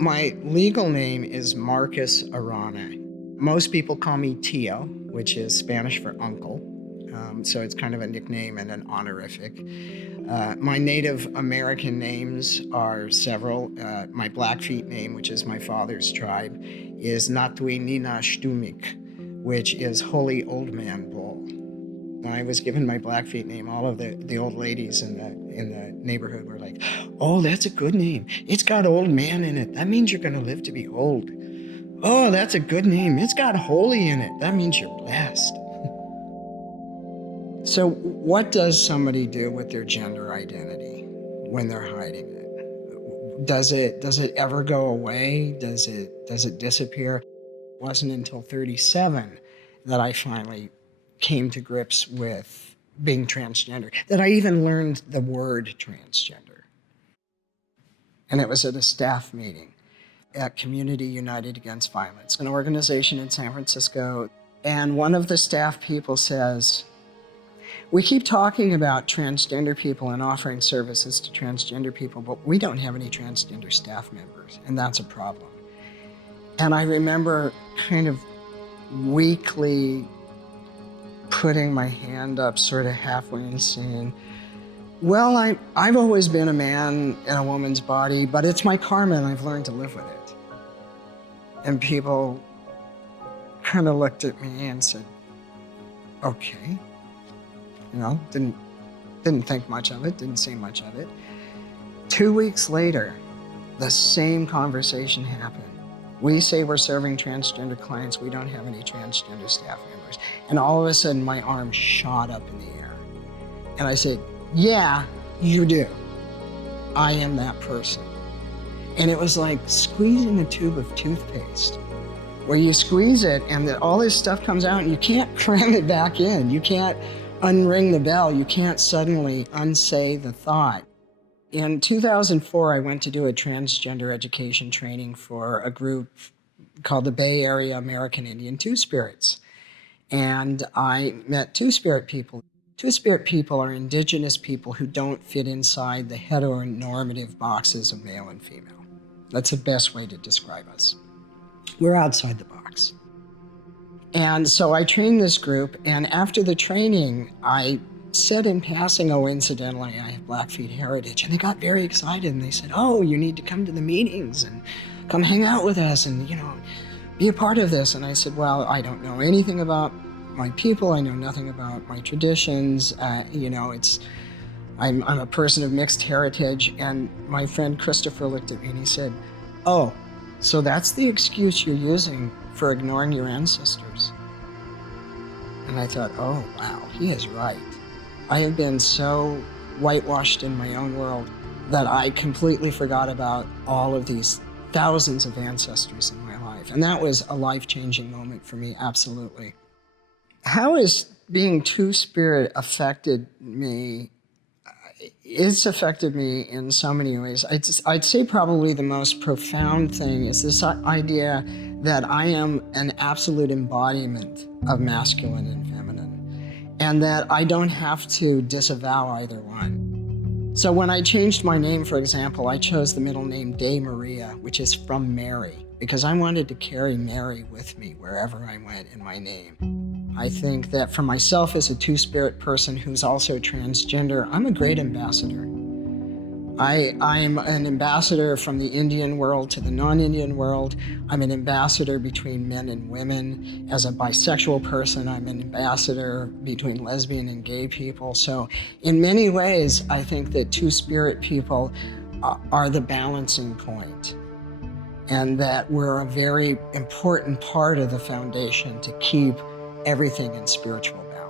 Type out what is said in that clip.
My legal name is Marcus Arana. Most people call me Tio, which is Spanish for uncle. So it's kind of a nickname and an honorific. My Native American names are several. My Blackfeet name, which is my father's tribe, is Natui Nina Shtumik, which is Holy Old Man Bull. When I was given my Blackfeet name, all of the old ladies in the neighborhood were like, "Oh, that's a good name. It's got old man in it. That means you're going to live to be old. Oh, that's a good name. It's got holy in it. That means you're blessed." So what does somebody do with their gender identity when they're hiding it? Does it ever go away? Does it disappear? It wasn't until 37 that I finally came to grips with being transgender, that I even learned the word transgender. And it was at a staff meeting at Community United Against Violence, an organization in San Francisco. And one of the staff people says, "We keep talking about transgender people and offering services to transgender people, but we don't have any transgender staff members, and that's a problem." And I remember kind of weakly putting my hand up sort of halfway and saying, "Well, I've always been a man in a woman's body, but it's my karma and I've learned to live with it." And people kind of looked at me and said, "Okay." Didn't think much of it, didn't say much of it. 2 weeks later, the same conversation happened. We say we're serving transgender clients, we don't have any transgender staff members. And all of a sudden, my arm shot up in the air. And I said, "Yeah, you do. I am that person." And it was like squeezing a tube of toothpaste, where you squeeze it and all this stuff comes out and you can't cram it back in. You can't unring the bell. You can't suddenly unsay the thought. In 2004, I went to do a transgender education training for a group called the Bay Area American Indian Two-Spirits. And I met Two-Spirit people. Two-Spirit people are indigenous people who don't fit inside the heteronormative boxes of male and female. That's the best way to describe us. We're outside the box. And so I trained this group, and after the training, I said in passing, "Oh, incidentally, I have Blackfeet heritage." And they got very excited, and they said, "Oh, you need to come to the meetings and come hang out with us and, be a part of this." And I said, "Well, I don't know anything about my people. I know nothing about my traditions. I'm a person of mixed heritage." And my friend Christopher looked at me and he said, "Oh, so that's the excuse you're using for ignoring your ancestors?" And I thought, oh, wow, he is right. I have been so whitewashed in my own world that I completely forgot about all of these thousands of ancestors in my life. And that was a life-changing moment for me, absolutely. How has being Two-Spirit affected me? It's affected me in so many ways. I'd say probably the most profound thing is this idea that I am an absolute embodiment of masculine and feminine, and that I don't have to disavow either one. So when I changed my name, for example, I chose the middle name De Maria, which is from Mary, because I wanted to carry Mary with me wherever I went in my name. I think that for myself as a Two-Spirit person who's also transgender, I'm a great ambassador. I'm an ambassador from the Indian world to the non-Indian world. I'm an ambassador between men and women. As a bisexual person, I'm an ambassador between lesbian and gay people. So in many ways, I think that Two-Spirit people are the balancing point, and that we're a very important part of the foundation to keep everything in spiritual balance.